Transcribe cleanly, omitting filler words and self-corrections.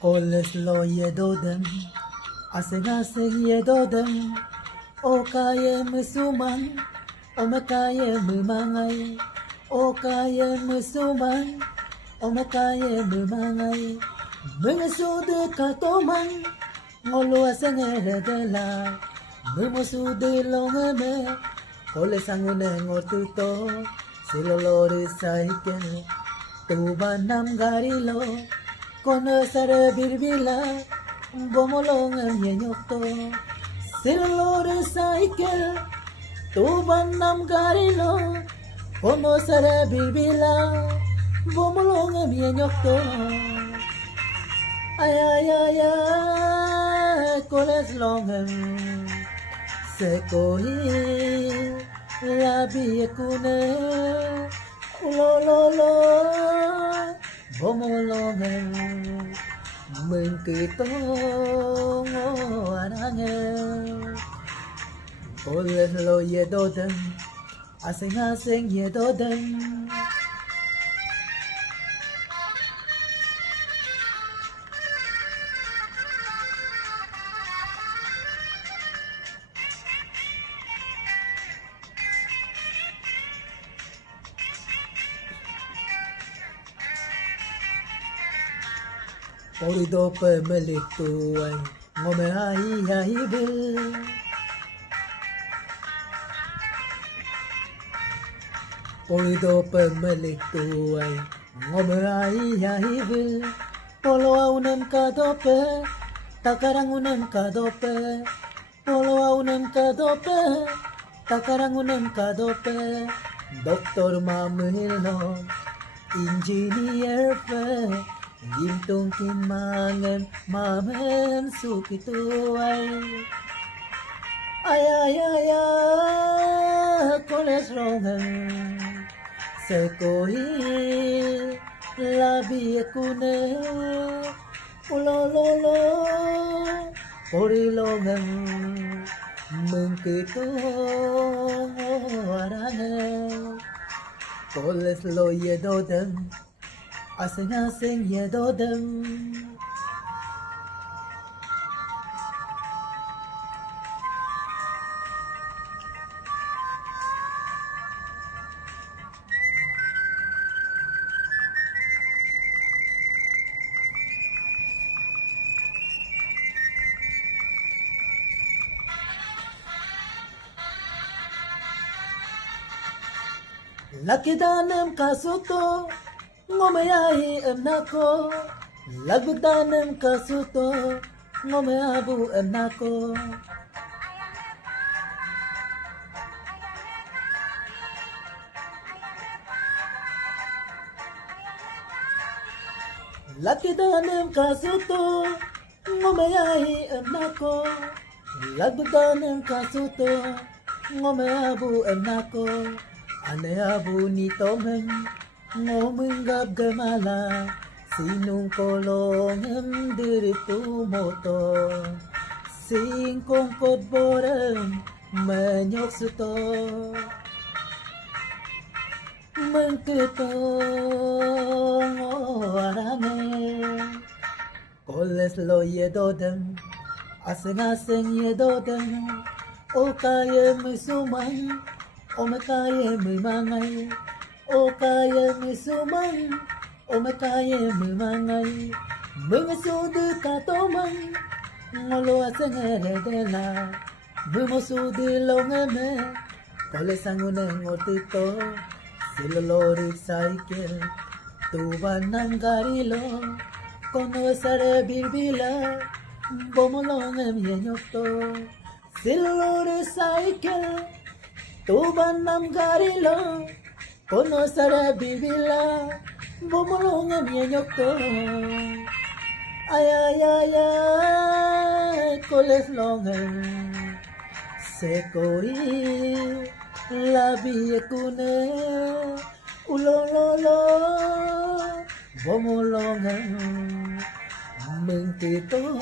Koles lo yedoden, aseng yedoden, o kaye musuman, o makaye mumangai, o kaye musuman, o makaye mumangai, mengasude katoman, ngolo aseng redela, mumusude longeme, koles angune ngotuto, silolori saikel, tubanam garilo, conocer birbila, bomolong yenyokto, silolori saikel, tubanam garilo, conocer birbila, bomolong yenyokto. Ay ay ay ay, coles longem, se cohi la biekune, lo lo lo, bomolongem, mình kỳ tô anange, coles lo yedoden, aseng yedoden. Orido pe melituai, ngome ai be. Orido pe melituai, ngome ai be. Polo aunem kadope, takarangunem kadope. Polo aunem kadope, takarangunem kadope. Doktor mamilo, engineer pe. Gintong kinmangan mamen sukituay. Ay ay ay ay, kolesterol sekohi labi ekune ulololo porilongan mengkitong arangan kolesterol yedodan aseng yedodan. Lakidanem kasuto ngomeyahi emnako, lagdanem kasuto ngomeabu emnako. Lakidanem kasuto ngomeyahi emnako, lagdanem kasuto ngomeabu emnako. Ane abu ni tomen ngomenggap gemala, sinong kolongem diritu moto, singkong kodborem menyok suto, mengketong orane, koles lo yedodem, aseng yedodem, okaye musuman. Omekaye mimangay, okaye misuman, omekaye mimangay, mga sudu katoman, ngolo aseng eredela, mumosudi longeme, kolesanguneng otito, silolori cycle, tuban ng garilo, konosare birbila, bomolongem yenyokto, silolori cycle, tuban ng garilo, konosara bibila, bumulong ang yenyokto. Ay ay ay ay, koleslongan, sekoi, labi ekune, ulololo, bumulong ang mengkitong